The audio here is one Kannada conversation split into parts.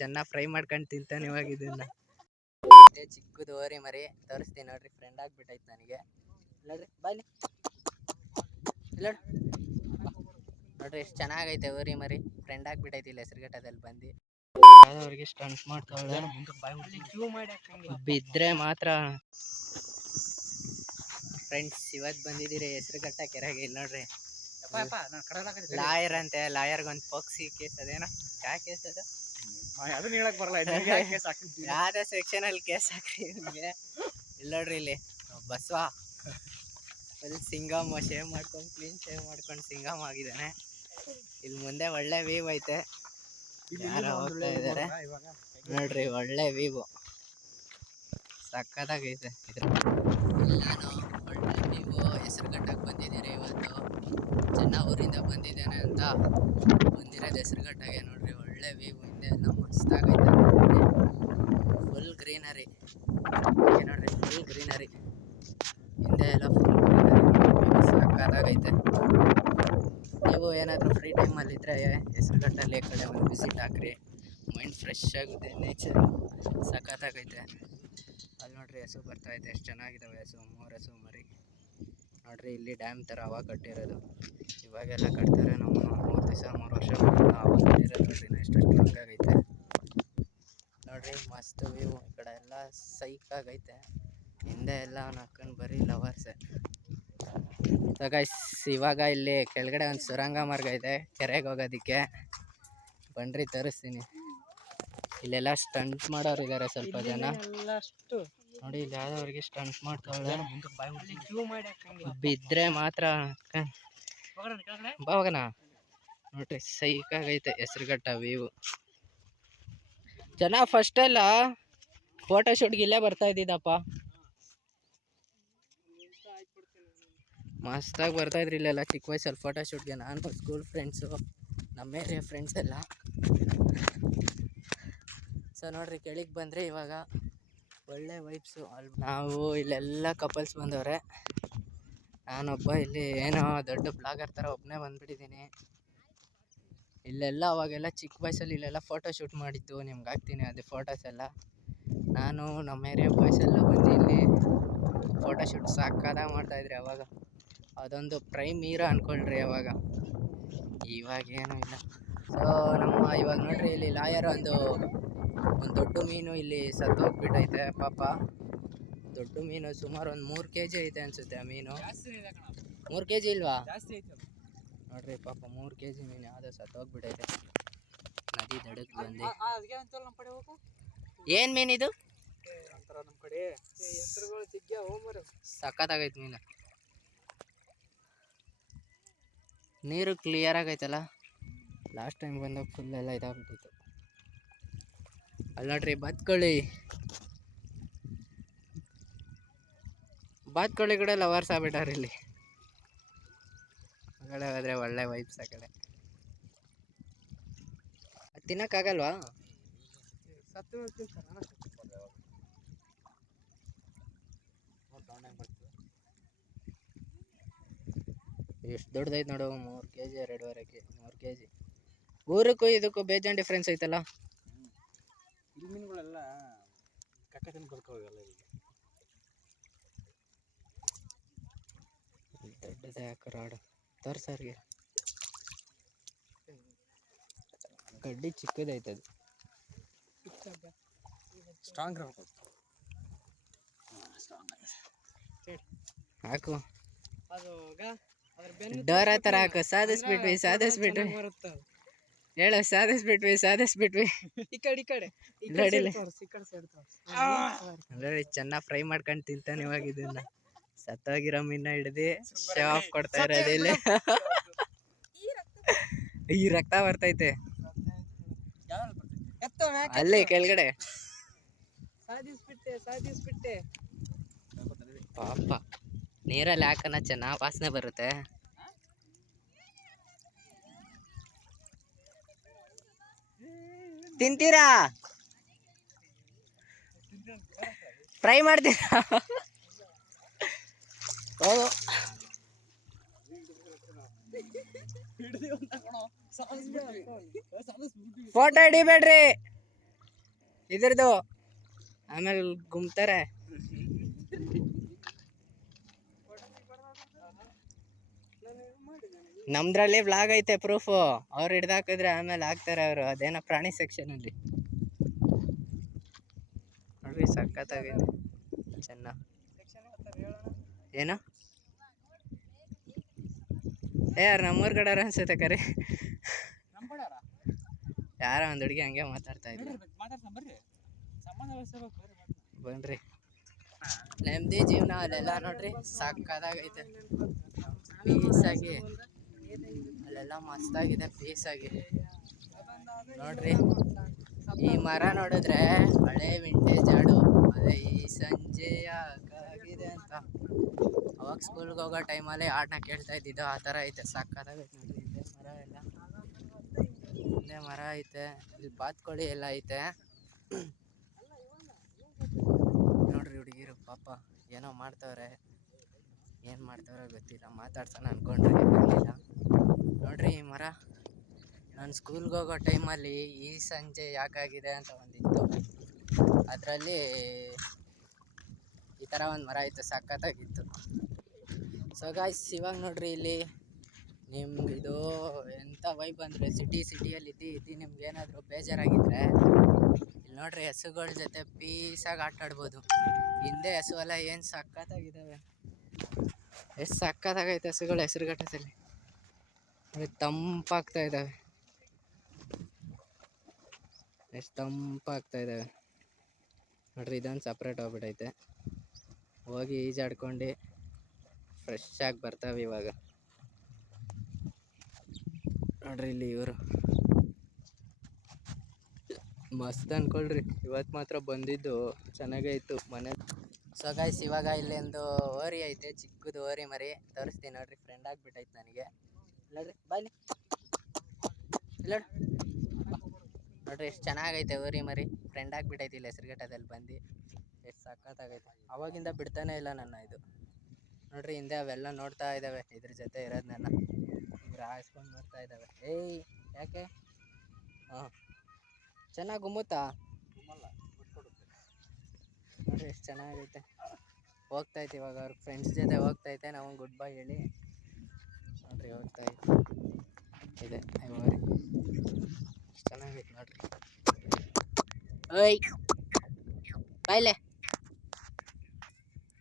ಚೆನ್ನಾಗಿ ಫ್ರೈ ಮಾಡ್ಕೊಂಡು ತಿಂತಾನೆ ಇವಾಗ ಇದನ್ನ. ಚಿಕ್ಕದು ಓರಿ ಮರಿ ತೋರಿಸ್ತೀನಿ ನೋಡ್ರಿ, ಫ್ರೆಂಡ್ ಆಗ್ಬಿಟ್ಟೈತೆ ನನಗೆ. ನೋಡ್ರಿ ಬಾಯ್ಲಿ, ಇಲ್ಲ ನೋಡ್ರಿ ಎಷ್ಟು ಚೆನ್ನಾಗೈತೆ ಓರಿ ಮರಿ, ಫ್ರೆಂಡ್ ಆಗ್ಬಿಟ್ಟೈತಿ ಇಲ್ಲಿ ಹೆಸರುಘಟ್ಟದಲ್ಲಿ ಬಂದು. ಅವ್ರಿಗೆ ಸ್ಟಂಟ್ ಮಾಡ್ತಾಳೆ, ಬಿದ್ರೆ ಮಾತ್ರ. ಫ್ರೆಂಡ್ಸ್ ಇವತ್ತು ಬಂದಿದ್ದೀರಿ ಹೆಸರುಘಟ್ಟ ಕೆರೆಗೆ. ಇಲ್ಲಿ ನೋಡ್ರಿ ಲಾಯರ್ ಅಂತೆ, ಲಾಯರ್ಗೊಂದು ಪೋಕ್ಸಿ ಕೇಸ್. ಅದೇನೋ ಯಾವ ಕೇಸ್ ಅದು ಹೇಳಕ್ ಬರಲ್ಲ, ಯಾವ್ದೇ ಸೆಕ್ಷನ್ ಅಲ್ಲಿ ಕೇಸ್ ಹಾಕ್ರಿ ಇವ್ರಿಗೆ. ಇಲ್ಲಿ ನೋಡ್ರಿ ಇಲ್ಲಿ ಬಸವ ಫುಲ್ ಸಿಂಗಮ್, ಶೇವ್ ಮಾಡ್ಕೊಂಡು ಕ್ಲೀನ್ ಶೇವ್ ಮಾಡ್ಕೊಂಡು ಸಿಂಗಮ್ ಆಗಿದ್ದಾನೆ. ಇಲ್ಲಿ ಮುಂದೆ ಒಳ್ಳೆ ವೀವ್ ಐತೆ, ಯಾರೋ ಹೋಗ್ತಾ ಇದಾರೆ ನೋಡ್ರಿ, ಒಳ್ಳೆ ವೀವು ಸಕ್ಕತ್ತಾಗೈತೆ. ಇಲ್ಲಿ ನಾನು ಒಳ್ಳೆ ವೀವು ಹೆಸರುಘಟ್ಟಕ್ಕೆ ಬಂದಿದ್ದೀರಿ ಇವತ್ತು. ಊರಿಂದ ಬಂದಿದ್ದೇನೆ ಅಂತ ಬಂದಿರೋದು ಹೆಸರುಘಟ್ಟಗೆ. ನೋಡ್ರಿ ಒಳ್ಳೆ ವೀವು, ಹಿಂದೆ ಎಲ್ಲ ಮಸ್ತಾಗೈತೆ, ಫುಲ್ ಗ್ರೀನರಿ. ನೋಡ್ರಿ ಫುಲ್ ಗ್ರೀನರಿ, ಹಿಂದೆ ಎಲ್ಲ ಫುಲ್ ಗ್ರೀನರಿ, ಸಕ್ಕತ್ತಾಗೈತೆ. ನೀವು ಏನಾದರೂ ಫ್ರೀ ಟೈಮಲ್ಲಿದ್ದರೆ ಹೆಸರುಘಟ್ಟಲ್ಲಿ ಕಡೆ ಒಂದು ವಿಸಿಟ್ ಹಾಕ್ರಿ, ಮೈಂಡ್ ಫ್ರೆಶ್ ಆಗುತ್ತೆ, ನೇಚರು ಸಕ್ಕತ್ತಾಗೈತೆ. ಅಲ್ಲಿ ನೋಡ್ರಿ ಹಸು ಬರ್ತಾಯಿದೆ, ಎಷ್ಟು ಚೆನ್ನಾಗಿದ್ದಾವೆ ಹಸು, 3 ಹಸು ಮರಿ. ನೋಡ್ರಿ ಇಲ್ಲಿ ಡ್ಯಾಮ್ ಥರ ಅವಾಗ ಕಟ್ಟಿರೋದು, ಇವಾಗೆಲ್ಲ ಕಟ್ತಾರೆ. ನಮ್ಮ 3 ದಿವಸ 3 ವರ್ಷ ಅವಾಗ ಕಟ್ಟಿರೋದು. ನೋಡ್ರಿ ಎಷ್ಟು ಸ್ಟ್ರಾಂಗ್ ಆಗೈತೆ ನೋಡ್ರಿ, ಮಸ್ತ್ ವ್ಯೂ. ಈ ಕಡೆ ಎಲ್ಲ ಸೈಕಾಗೈತೆ, ಹಿಂದೆ ಎಲ್ಲ ಅವ್ನು ಹಾಕೊಂಡು ಬರೀ ಲವರ್ಸೆ. ಸೊ ಗೈಸ್, ಇವಾಗ ಇಲ್ಲಿ ಕೆಳಗಡೆ ಒಂದು ಸುರಂಗ ಮಾರ್ಗ ಇದೆ ಕೆರೆಗೆ ಹೋಗೋದಕ್ಕೆ, ಬನ್ರಿ ತೋರಿಸ್ತೀನಿ. ಇಲ್ಲೆಲ್ಲ ಸ್ಟಂಟ್ ಮಾಡೋರು ಇದ್ದಾರೆ ಸ್ವಲ್ಪ ಜನ. ನೋಡಿ ಇಲ್ಲಿ ಯಾವ್ದವ್ರಿಗೆ ಸ್ಟಂಟ್ ಮಾಡ್ತಾಳೆ, ಬಿದ್ರೆ ಮಾತ್ರ ಬಾವಗನ. ನೋಡ್ರಿ ಸೈಕಾಗೈತೆ ಹೆಸರುಘಟ್ಟ ವ್ಯೂ. ಜನ ಫಸ್ಟ್ ಎಲ್ಲ ಫೋಟೋ ಶೂಟ್ಗೆ ಇಲ್ಲೇ ಬರ್ತಾ ಇದ್ದಿದ್ದಪ್ಪ, ಮಸ್ತಾಗಿ ಬರ್ತಾ ಇದ್ರಿ ಇಲ್ಲೆಲ್ಲ ಚಿಕ್ಕ ವಯಸ್ಸಲ್ಲಿ ಫೋಟೋ ಶೂಟ್ಗೆ. ನಾನು ಸ್ಕೂಲ್ ಫ್ರೆಂಡ್ಸು, ನಮ್ಮ ಏರಿಯಾ ಫ್ರೆಂಡ್ಸ್ ಎಲ್ಲ. ಸೊ ನೋಡ್ರಿ ಕೆಳಗೆ ಬಂದರೆ ಇವಾಗ ಒಳ್ಳೆ ವೈಬ್ಸು. ಅಲ್ಲಿ ನಾವು ಇಲ್ಲೆಲ್ಲ ಕಪಲ್ಸ್ ಬಂದವ್ರೆ, ನಾನೊಬ್ಬ ಇಲ್ಲಿ ಏನೋ ದೊಡ್ಡ ಬ್ಲಾಗರ್ ಥರ ಒಬ್ಬನೇ ಬಂದುಬಿಟ್ಟಿದ್ದೀನಿ. ಇಲ್ಲೆಲ್ಲ ಅವಾಗೆಲ್ಲ ಚಿಕ್ಕ ವಯಸ್ಸಲ್ಲಿ ಇಲ್ಲೆಲ್ಲ ಫೋಟೋ ಶೂಟ್ ಮಾಡಿದ್ದು, ನಿಮ್ಗೆ ಹಾಕ್ತೀನಿ ಅದು ಫೋಟೋಸ್ ಎಲ್ಲ. ನಾನು ನಮ್ಮ ಏರಿಯಾ ಬಾಯ್ಸೆಲ್ಲ ಬಂದು ಇಲ್ಲಿ ಫೋಟೋ ಶೂಟ್ ಸಾಕಾದಾಗ ಮಾಡ್ತಾಯಿದ್ರಿ ಅವಾಗ. ಅದೊಂದು ಪ್ರೈಮ್ ಹೀರೋ ಅಂದ್ಕೊಳ್ರಿ ಅವಾಗ, ಇವಾಗೇನೂ ಇಲ್ಲ. ಸೊ ನಮ್ಮ ಇವಾಗ ನೋಡ್ರಿ ಇಲ್ಲಿ ಲಾಯರ್ ಒಂದು ದೊಡ್ಡ ಮೀನು ಇಲ್ಲಿ ಸತ್ತೋಗ್ಬಿಟ್ಟೈತೆ ಪಾಪ. ದೊಡ್ಡ ಮೀನು ಸುಮಾರು ಒಂದು 3 kg ಐತೆ ಅನಿಸುತ್ತೆ ಆ ಮೀನು. 3 kg ಇಲ್ವಾ? ನೋಡ್ರಿ ಪಾಪ 3 kg ಮೀನು ಯಾವುದೋ ಸತ್ತೋಗ್ಬಿಟ್ಟೈತೆ ನದಿ ದಡಕ್ಕೆ ಬಂದು. ಏನು ಮೀನಿದು? ಸಖತ್ತಾಗೈತೆ ಮೀನು, ನೀರು ಕ್ಲಿಯರ್ ಆಗೈತಲ್ಲ. ಲಾಸ್ಟ್ ಟೈಮ್ ಬಂದಾಗ ಫುಲ್ ಎಲ್ಲ ಇದಾಗ್ಬಿಟ್ಟಿತ್ತು. ಅಲ್ಲಿ ನೋಡ್ರಿ ಬಾತ್ಕೊಳ್ಳಿ ಕಡೆ ಲವರ್ಸ್ ಆಗ್ಬಿಟ್ಟಾರ ಇಲ್ಲಿ. ಆ ಕಡೆ ಹೋದ್ರೆ ಒಳ್ಳೆ ವೈಬ್ಸ್. ಆ ಕಡೆ ತಿನ್ನಕ್ಕಾಗಲ್ವಾ? ಎಷ್ಟು ದೊಡ್ಡದೈತೆ ನೋಡು, 3 kg 2.5 kg 3 kg. ಊರಕ್ಕೂ ಇದಕ್ಕೂ ಬೇಜಾನ್ ಡಿಫ್ರೆನ್ಸ್ ಐತಲ್ಲ. ಇಲ್ಲಿ ಮೀನುಗಳೆಲ್ಲ ಕಕ್ಕದಿಂದ ಬದುಕೋಗಲ್ಲ. ದೊಡ್ಡದೇ ರಾಡು ತೋರ್ಸರ್ಗೆ, ಗಡ್ಡಿ ಚಿಕ್ಕದೈತದು, ಸ್ಟ್ರಾಂಗ್ ಹಾಕು. ಡೋರ ಥರ ಹಾಕು. ಸಾಧಿಸ್ಬಿಟ್ವಿ ಹೇಳು, ಸಾಧಿಸ್ಬಿಟ್ವಿ. ಈ ಕಡೆ ನೋಡಿ ಚೆನ್ನಾಗಿ ಫ್ರೈ ಮಾಡ್ಕೊಂಡು ತಿಂತಾನೆ ಇವಾಗ ಇದನ್ನ. ಸತ್ತೋಗಿರೋ ಮೀನ ಹಿಡ್ದು ಶೋ ಆಫ್ ಕೊಡ್ತಾ ಇರೋದು ಇಲ್ಲಿ. ಈ ರಕ್ತ ಬರ್ತೈತೆ ಅಲ್ಲಿ ಕೆಳಗಡೆ. ಸಾಧಿಸ್ಬಿಟ್ಟೆ ಪಾಪ. ನೀರಲ್ಲಿ ಹಾಕನ ಚೆನ್ನಾಗಿ ವಾಸನೆ ಬರುತ್ತೆ. ತಿಂತೀರಾ? ಫ್ರೈ ಮಾಡ್ತೀರಾ? ಹೌದು. ಫೋಟೋ ಹಿಡಿಬೇಡ್ರಿ. ಇದ್ರದ್ದು ಆಮೇಲೆ ಗುಮ್ತಾರೆ. ನಮ್ದ್ರಲ್ಲಿ ವ್ಲಾಗ್ ಐತೆ ಪ್ರೂಫು. ಅವ್ರು ಹಿಡ್ದಾಕಿದ್ರೆ ಆಮೇಲೆ ಹಾಕ್ತಾರೆ ಅವರು. ಅದೇನೋ ಪ್ರಾಣಿ ಸೆಕ್ಷನ್ ಅಲ್ಲಿ ನೋಡ್ರಿ, ಸಖತ್ತಾಗೈತೆ. ಚೆನ್ನ ಏನು ಯಾರು ನಮ್ಮೂರ್ ಕಡೆಯವ್ರು ಅನ್ಸುತ್ತೆ ಕರಿ. ಯಾರ ಒಂದ್ ಹುಡುಗಿ ಹಂಗೆ ಮಾತಾಡ್ತಾ ಇದ್ರು. ಬನ್ರಿ, ನೆಮ್ಮದಿ ಜೀವನ ಅಲ್ಲೆಲ್ಲ ನೋಡ್ರಿ, ಸಕ್ಕತ್ತಾಗೈತೆ. ಪೀಸಾಗಿ ಅಲ್ಲೆಲ್ಲ ಮಸ್ತಾಗಿದೆ, ಪೀಸಾಗಿ ನೋಡ್ರಿ. ಈ ಮರ ನೋಡಿದ್ರೆ ಹಳೆ ವಿಂಟೇಜ್ ಹಾಡು, ಅದೇ ಈ ಸಂಜೆ ಯಾಕಾಗಿದೆ ಅಂತ. ಅವಾಗ ಸ್ಕೂಲ್ಗೆ ಹೋಗೋ ಟೈಮಲ್ಲಿ ಹಾಡನ್ನ ಕೇಳ್ತಾ ಇದ್ದಿದ್ದು, ಆ ಥರ ಐತೆ. ಸಕ್ಕತ್ತಾಗೈತೆ ನೋಡ್ರಿ. ಹಿಂದೆ ಮರ ಐತೆ, ಇಲ್ಲಿ ಬಾತ್ಕೋಳಿ ಎಲ್ಲ ಐತೆ ನೋಡ್ರಿ. ಹುಡುಗಿರು ಪಾಪ ಏನೋ ಮಾಡ್ತವ್ರೆ, ಏನು ಮಾಡ್ತವ್ರೆ ಗೊತ್ತಿಲ್ಲ. ಮಾತಾಡ್ಸೋಣ ಅನ್ಕೊಂಡ್ರೆ ಗೊತ್ತಿಲ್ಲ. ನೋಡ್ರಿ ಈ ಮರ, ನಾನು ಸ್ಕೂಲ್ಗೆ ಹೋಗೋ ಟೈಮಲ್ಲಿ ಈ ಸಂಜೆ ಯಾಕಾಗಿದೆ ಅಂತ ಒಂದಿತ್ತು. ಅದರಲ್ಲಿ ಈ ಥರ ಒಂದು ಮರ ಇತ್ತು, ಸಖತ್ತಾಗಿತ್ತು. ಸೊ ಗಾಯ್ಸ್, ಇವಾಗ ನೋಡ್ರಿ ಇಲ್ಲಿ ನಿಮ್ಗೆ ಇದು ಎಂಥ ವೈಬ್ ಅಂದರೆ, ಸಿಟಿಯಲ್ಲಿ ಇದ್ದು ನಿಮ್ಗೆ ಏನಾದರೂ ಬೇಜಾರಾಗಿದ್ದರೆ ಇಲ್ಲಿ ನೋಡ್ರಿ, ಹಸುಗಳ ಜೊತೆ ಪೀಸಾಗಿ ಆಟಾಡ್ಬೋದು. ಹಿಂದೆ ಹಸು ಎಲ್ಲ ಏನು ಸಖತ್ತಾಗಿದ್ದಾವೆ, ಎಷ್ಟು ಸಖತ್ತಾಗೈತೆ ಹಸುಗಳು ಹೆಸರುಘಟ್ಟದಲ್ಲಿ. ತಂಪಾಗ್ತಾ ಇದ್ದಾವೆ, ಎಷ್ಟು ತಂಪಾಗ್ತಾ ಇದ್ದಾವೆ ನೋಡ್ರಿ. ಇದೊಂದು ಸಪ್ರೇಟ್ ಹೋಗ್ಬಿಟ್ಟೈತೆ. ಹೋಗಿ ಈಜಾಡ್ಕೊಂಡು ಫ್ರೆಶ್ ಆಗಿ ಬರ್ತಾವೆ ಇವಾಗ ನೋಡ್ರಿ. ಇಲ್ಲಿ ಇವರು ಮಸ್ತ್ ಅನ್ಕೊಳ್ರಿ. ಇವತ್ತು ಮಾತ್ರ ಬಂದಿದ್ದು ಚೆನ್ನಾಗೇ ಇತ್ತು ಮನೆ. ಸೊ ಗೈಸ್, ಇವಾಗ ಇಲ್ಲೊಂದು ಓರಿ ಐತೆ, ಚಿಕ್ಕದು ಓರಿ ಮರಿ ತೋರಿಸ್ತೀನಿ ನೋಡ್ರಿ. ಫ್ರೆಂಡ್ ಆಗಿಬಿಟ್ಟೈತೆ ನನಗೆ. ನೋಡ್ರಿ ಬಾಯ್ಲಿ, ಇಲ್ಲ ನೋಡ್ರಿ ಎಷ್ಟು ಚೆನ್ನಾಗೈತೆ ಓರಿ ಮರಿ. ಫ್ರೆಂಡ್ ಆಗಿಬಿಟ್ಟೈತಿ ಇಲ್ಲಿ ಹೆಸರುಘಟ್ಟದಲ್ಲಿ ಬಂದು. ಎಷ್ಟು ಸಖತ್ತಾಗೈತೆ. ಅವಾಗಿಂದ ಬಿಡ್ತಾನೆ ಇಲ್ಲ ನನ್ನ ಇದು ನೋಡ್ರಿ. ಹಿಂದೆ ಅವೆಲ್ಲ ನೋಡ್ತಾ ಇದ್ದಾವೆ, ಇದ್ರ ಜೊತೆ ಇರೋದನ್ನೆಲ್ಲ ಇವ್ರು ಹಾಯಿಸ್ಕೊಂಡು ನೋಡ್ತಾ ಇದ್ದಾವೆ. ಏಯ್ ಯಾಕೆ? ಹಾಂ, ಚೆನ್ನಾಗಿ ಗುಮ್ಮುತ್ತಾ ನೋಡ್ರಿ, ಎಷ್ಟು ಚೆನ್ನಾಗೈತೆ. ಹೋಗ್ತೈತೆ ಇವಾಗ ಅವ್ರ ಫ್ರೆಂಡ್ಸ್ ಜೊತೆ ಹೋಗ್ತೈತೆ. ನಾವು ಗುಡ್ ಬೈ ಹೇಳಿ ನೋಡ್ರಿ ಹೋಗ್ತಾಯಿದ್ದೆ. ಇದೆ ಓರಿ, ಎಷ್ಟು ಚೆನ್ನಾಗೈತೆ ನೋಡ್ರಿ. ಓಯ್ ಬಾಯ್ಲೆ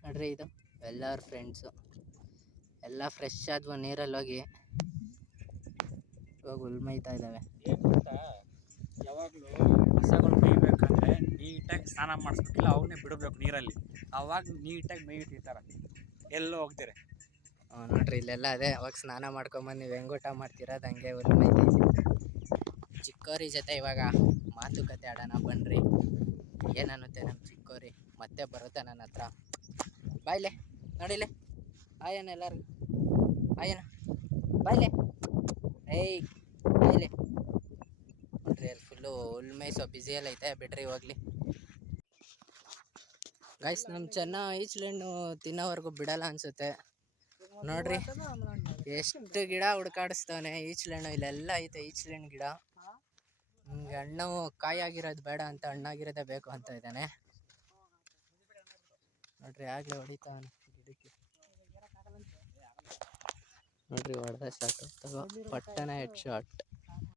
ನೋಡ್ರಿ, ಇದು ಎಲ್ಲರ ಫ್ರೆಂಡ್ಸು ಎಲ್ಲ ಫ್ರೆಶ್ ಆದ್ವು ನೀರಲ್ಲಿ ಹೋಗಿ. ಇವಾಗ ಉಲ್ಮೈತಾ ಇದ್ದಾವೆ. ಯಾವಾಗಲೂ ಹಸಗಳು ಮೇಯ್ಬೇಕಂದ್ರೆ ನೀಟಾಗಿ ಸ್ನಾನ ಮಾಡಿಸ್ಬೇಕಿಲ್ಲ, ಅವನ್ನೇ ಬಿಡಬೇಕು ನೀರಲ್ಲಿ. ಅವಾಗ ನೀಟಾಗಿ ಮೇಯ್ತಿರ್ತಾರೆ, ಎಲ್ಲೋ ಹೋಗ್ತಾರೆ. ನೋಡ್ರಿ ಇಲ್ಲೆಲ್ಲ ಅದೇ. ಅವಾಗ ಸ್ನಾನ ಮಾಡ್ಕೊಂಬಂದು ನೀವು ಹೆಂಗೆ ಊಟ ಮಾಡ್ತೀರದು ಹಂಗೆ ಉಲ್ಮೈತೈತಿ. ಚಿಕ್ಕೋರಿ ಜೊತೆ ಇವಾಗ ಮಾತುಕತೆ ಆಡೋಣ ಬನ್ನಿರಿ. ಏನನ್ನುತ್ತೆ ನಮ್ಮ ಚಿಕ್ಕೋರಿ, ಮತ್ತೆ ಬರುತ್ತೆ ನನ್ನ ಹತ್ರ. ಬಾಯ್ಲೆ ನೋಡಿಲೆ, ಆಯನ ಎಲ್ಲರಿಗೂ ಆಯನ ಬಾಯ್ಲೆ. ಏಯ್ ಬಾಯ್ಲೆ ನೋಡ್ರಿ, ಅಲ್ಲಿ ಫುಲ್ಲು ಉಲ್ಮೈಸೋ ಬ್ಯುಸಿಯಲ್ಲಿ ಐತೆ. ಬಿಡ್ರಿ ಹೋಗ್ಲಿ ಗೈಸ್. ನಮ್ಮ ಚೆನ್ನ ಈಚ್ಲೆಣ್ಣು ತಿನ್ನೋವರೆಗೂ ಬಿಡಲ್ಲ ಅನ್ಸುತ್ತೆ ನೋಡ್ರಿ. ಎಷ್ಟು ಗಿಡ ಹುಡ್ಕಾಡಿಸ್ತವನೆ ಈಚ್ಲೆಣ್ಣು. ಇಲ್ಲೆಲ್ಲ ಐತೆ ಈಚ್ಲೆಣ್ಣು ಗಿಡ. ನಿಮ್ಗೆ ಹಣ್ಣು ಕಾಯಾಗಿರೋದು ಬೇಡ ಅಂತ ಹಣ್ಣಾಗಿರೋದೇ ಬೇಕು ಅಂತ ಇದ್ದಾನೆ ನೋಡ್ರಿ. ಆಗ್ಲೇ ಹೊಡಿತಾವನೆ ಗಿಡಕ್ಕೆ ನೋಡ್ರಿ, ಹೊಡೆದ ಶಾಟ್ ತಗೋ, ಪಟ್ಟನ ಹೆಡ್ ಶಾಟ್.